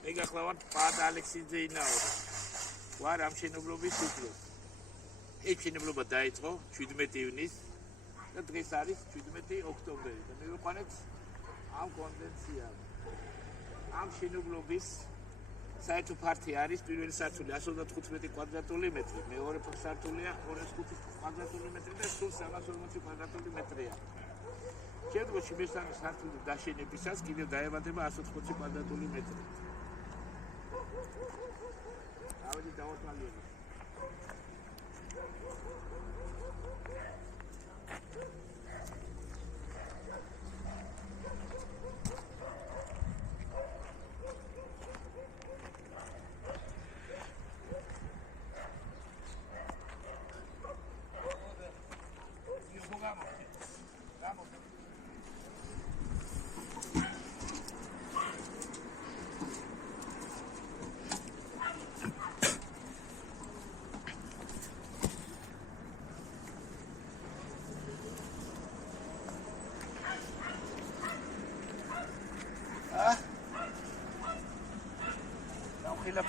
მე გახლავართ პაატა ალექსიძე ინაური. ვარ ამ შენებლობის უფროს. ეს შენებლობა დაიწყო 17 ივნისს და დღეს არის 17 ოქტომბერი და მივიყვანეთ ამ კონვენციას. ამ შენებლობის საერთო ფართი არის პირველი სართული 115 კვადრატული მეტრი, მეორე სართულია 205 კვადრატული მეტრი და სულ 340 კვადრატული მეტრია. შემდგომში მესამე სართულის დაშენებისას კიდევ დაემატება 180 კვადრატული მეტრი. ავედი დავათვალიერებ.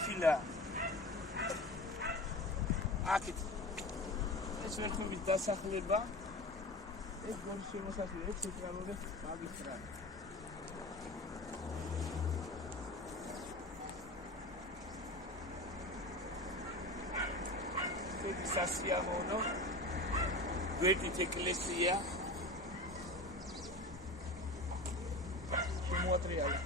Fila. Akit. ეს ვერხმით დასახლება. ეს გოლის შემოსასვლელი ცენტრალური მაგისტრალი. ეს სასიამოვნო გვერდით ეკლესია. შემოატრიალა.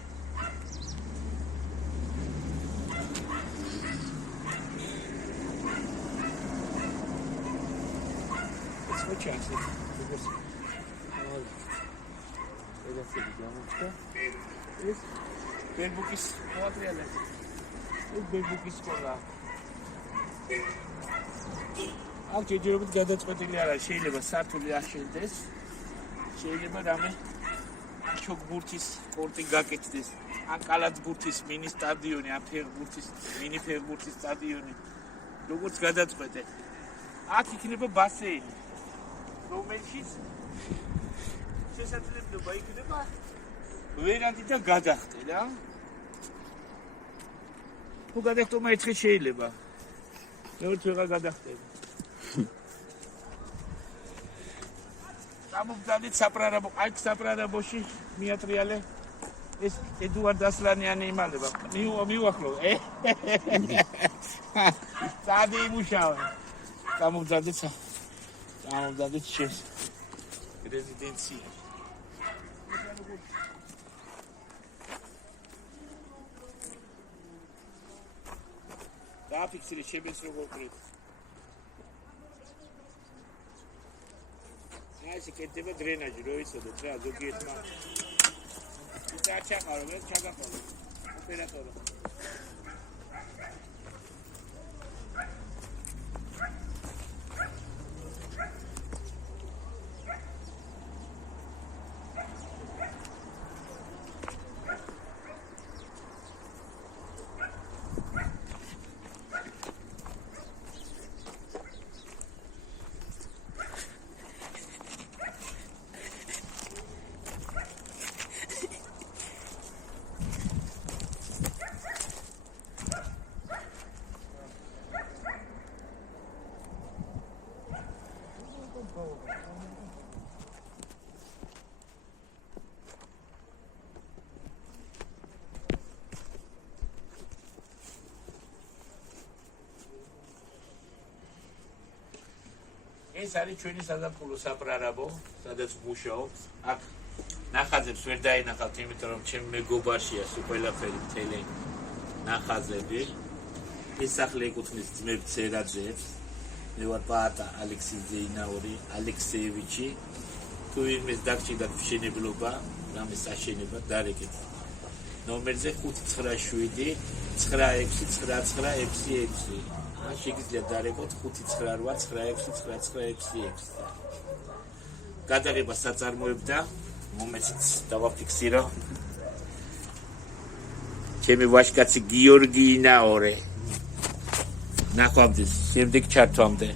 Chance. ეს ბერბუკის მოატრიალე. ეს ბერბუკის სკოლა. აქ ჯერჯერობით გადაწყვეტილი არა, შეიძლება სართული აშენდეს. შეიძლება რამე ჩოგბურთის კორტი გაკეთდეს. ან კალათბურთის მინი სტადიონი, ან ფეხბურთის მინი ფეხბურთის სტადიონი. როგორც გადაწყვეტეთ. აქ იქნება ბასეინი. რომელშიც შესაძლებლობა იქნება ვერანდიდან გადახტე რა. თუ გადახტომა ერთხელ შეიძლება. მეორე ვეღარ გადახტება. გამოგდადით საპრარაბო, აი საპრარაბოში მიატრიალე ეს ედუარდ ასლანიანი იმალება. მიუახლო. სადი იმუშავა. გამოგდადით ამოდადეთ შეს რეზიდენცია. დააფიქსირე შებეს როგორ ყრით. ეს კეთდება დრენაჟი რო იცოდეთ რა ზოგიერთმა. ჩაჩაყარო მე ჩაგაყოლე. ოპერატორი. ეს არის ჩვენი საზაფხულო საპრარაბო, სადაც ვმუშაობთ. აქ ნახაზებს ვერ დაინახავთ, იმიტომ რომ ჩემ მეგობარშია სულ ყველაფერი მთელი ნახაზები. ეს სახლი ეკუთვნის ძმებ ცერაძეებს. მე ვარ პაატა ალექსიძე ინაური, ალექსეევიჩი. თუ იმის დაგჭირდათ მშენებლობა, რამე საშენება დარეკეთ. ნომერზე 597 969966. შეგიძლიათ დარეკოთ 598969966. გადაღება საწარმოებდა, მომეცით დავაფიქსირო. ჩემი ვაჟკაცი გიორგი ინაორე. ნახვამდის შემდეგ ჩართვამდე.